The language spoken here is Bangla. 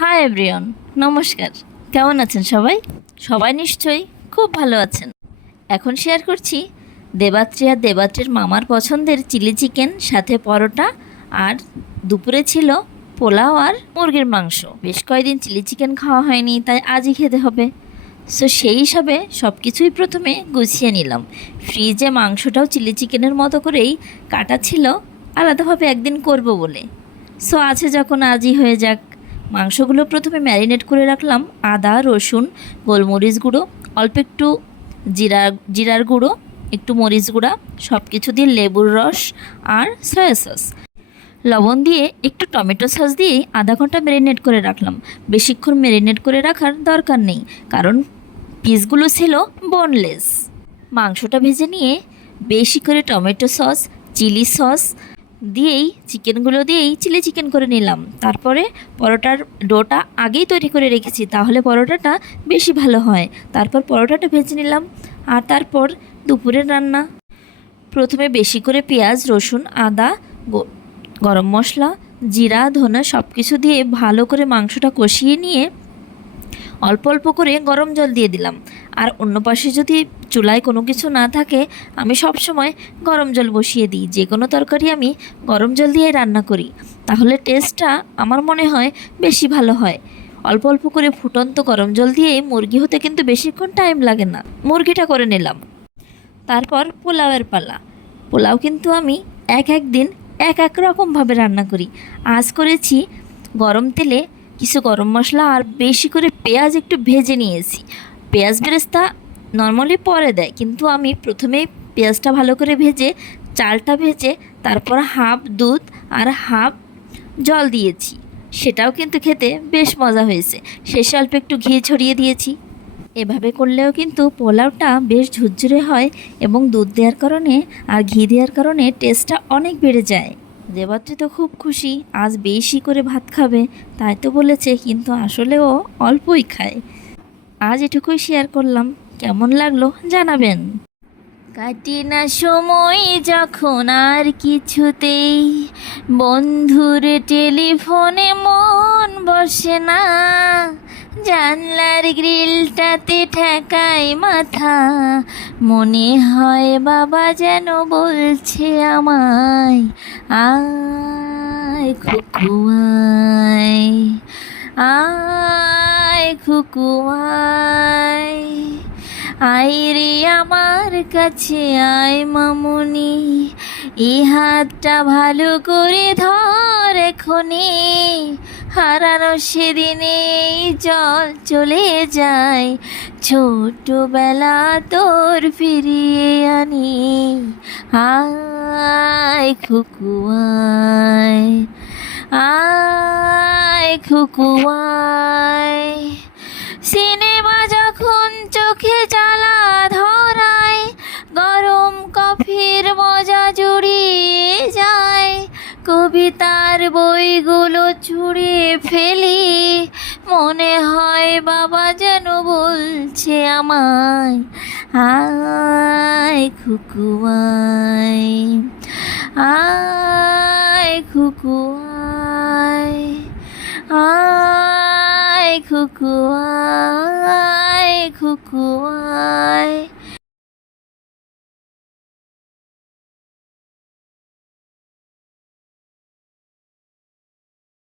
হাই এভরিওন নমস্কার। কেমন আছেন সবাই? সবাই নিশ্চয়ই খুব ভালো আছেন। এখন শেয়ার করছি দেবাত্রী আর দেবাত্রীর মামার পছন্দের চিলি চিকেন সাথে পরোটা আর দুপুরে ছিল পোলাও আর মুরগির মাংস। বেশ কয়েকদিন চিলি চিকেন খাওয়া হয়নি, তাই আজই খেতে হবে। সো সেই হিসাবে সব কিছুই প্রথমে গুছিয়ে নিলাম। ফ্রিজে মাংসটাও চিলি চিকেনের মতো করেই কাটা ছিল। আলাদাভাবে একদিন করব বলে। সো আছে যখন, আজই হয়ে যাক। মাংসগুলো প্রথমে ম্যারিনেট করে রাখলাম আদা, রসুন, গোলমরিচ গুঁড়ো, অল্প একটু জিরা, জিরার গুঁড়ো, একটু মরিচ গুঁড়া সব কিছু দিয়ে লেবুর রস আর সয়া সস লবণ দিয়ে একটু টমেটো সস দিয়ে আধা ঘণ্টা ম্যারিনেট করে রাখলাম। বেশিক্ষণ ম্যারিনেট করে রাখার দরকার নেই, কারণ পিসগুলো ছিল বোনলেস মাংসটা ভেজে নিয়ে বেশি করে টমেটো সস, চিলি সস দিয়েই, চিকেনগুলো দিয়েই চিলি চিকেন করে নিলাম। তারপরে পরোটার ডোটা আগেই তৈরি করে রেখেছি, তাহলে পরোটাটা বেশি ভালো হয়। তারপর পরোটাটা ভেজে নিলাম, আর তারপর দুপুরের রান্না। প্রথমে বেশি করে পেঁয়াজ, রসুন, আদা গরম মশলা, জিরা, ধনে সব কিছু দিয়ে ভালো করে মাংসটা কষিয়ে নিয়ে অল্প অল্প করে গরম জল দিয়ে দিলাম। আর অন্য পাশে যদি চুলায় কোনো কিছু না থাকে, আমি সব সময় গরম জল বসিয়ে দিই। যে কোনো তরকারি আমি গরম জল দিয়ে রান্না করি। তাহলে টেস্টটা আমার মনে হয় বেশি ভালো হয়। অল্প অল্প করে ফুটন্ত গরম জল দিয়ে মুরগি হতে কিন্তু বেশিক্ষণ টাইম লাগে না। মুরগিটা করে নিলাম। তারপর পোলাওয়ের পালা। পোলাও কিন্তু আমি এক এক দিন এক এক রকমভাবে রান্না করি। আজ করেছি গরম তেলে কিছু গরম মশলা আর বেশি করে পেঁয়াজ একটু ভেজে নিয়েছি। পেঁয়াজ বেরেস্তা নর্মালি পরে দেয়, কিন্তু আমি প্রথমে পেঁয়াজটা ভালো করে ভেজে, চালটা ভেজে, তারপর হাফ দুধ আর হাফ জল দিয়েছি। সেটাও কিন্তু খেতে বেশ মজা হয়েছে। শেষে অল্প একটু ঘি ছড়িয়ে দিয়েছি। এভাবে করলেও কিন্তু পোলাওটা বেশ ঝুরঝুরে হয় এবং দুধ দেওয়ার কারণে আর ঘি দেওয়ার কারণে টেস্টটা অনেক বেড়ে যায়। দেবাত্রী তো খুব খুশি, আজ বেশি করে ভাত খাবে, তাই তো বলেছে, কিন্তু আসলেও অল্পই খায়। আজ এটুকুই শেয়ার করলাম, কেমন লাগল জানাবেন। কাটি না সময় যখন আর কিছুতেই, বন্ধুর টেলিফোনে মন বসে না। জানলার গ্রিলটাতে ঠেকায় মাথা। মনে হয় বাবা যেন বলছে আমায়, আয় খুকুয়ায় আয় খুকুয়ায়, আয় রে আমার কাছে আয় মামুনি এই হাতটা ভালো করে ধর এখনি হারানো সেদিনে জল চলে যায়। ছোটবেলা তোর ফিরিয়ে আনি। আয় খুকুয়ায় আয় খুকুয়ায়। সিনেমা যখন চোখে জ্বালা কবিতার বইগুলো ছুঁড়িয়ে ফেলি। মনে হয় বাবা যেন বলছে আমায়, আয় খুকুয়ায় আয় খুকুয়ায় আয় খুকুয়ায় খুকুয়ায়